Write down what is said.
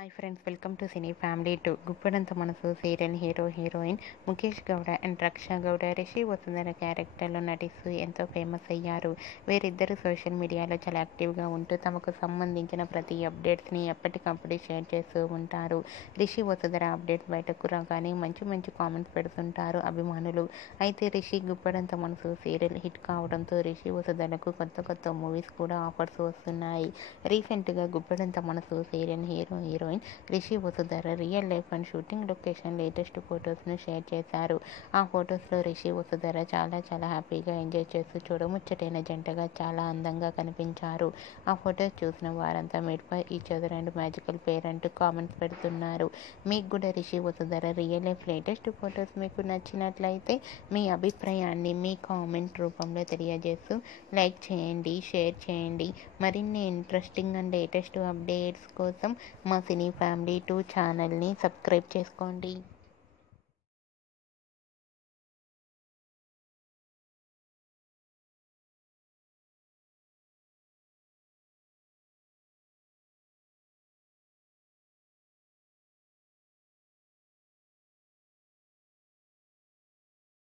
Hi friends, welcome to cine family 2. Guppedantha Manasu serial hero heroine Mukesh Gowda and Raksha Gowda Rishi Vasundhara క్యారెక్టర్లో నటిస్తూ ఎంతో famous అయ్యారు. వీరిద్దరూ సోషల్ మీడియాలో చాలా యాక్టివ్గా ఉంటూ తమకు సంబంధించిన ప్రతి అప్డేట్స్ని ఎప్పటికప్పుడు షేర్ చేస్తూ ఉంటారు. రిషి వసుంధర అప్డేట్స్ బయటకు రాగానే మంచి మంచి కామెంట్స్ పెడుతుంటారు అభిమానులు. అయితే రిషి గుప్పడంత మనసు సీరియల్ హిట్ కావడంతో రిషి వసుంధరకు కొత్త కొత్త మూవీస్ కూడా ఆఫర్స్ వస్తున్నాయి. రీసెంట్గా Guppedantha Manasu serial heroine Rishi Vasundhara real life and shooting location latest ఫొటోస్ను షేర్ చేశారు. ఆ ఫొటోస్లో రిషి వసుంధర చాలా హ్యాపీగా ఎంజాయ్ చేస్తూ చూడముచ్చటైన జంటగా చాలా అందంగా కనిపించారు. ఆ ఫొటోస్ చూసిన వారంతా made for each other and magical pair అంటూ కామెంట్స్ పెడుతున్నారు. మీకు కూడా Rishi Vasundhara real life latest photos మీకు నచ్చినట్లయితే మీ అభిప్రాయాన్ని మీ కామెంట్ రూపంలో తెలియజేస్తూ లైక్ చేయండి, షేర్ చేయండి. మరిన్ని ఇంట్రెస్టింగ్ అండ్ లేటెస్ట్ అప్డేట్స్ కోసం మా సినీ ఫ్యామిలీ 2 ఛానల్ని సబ్స్క్రైబ్ చేసుకోండి.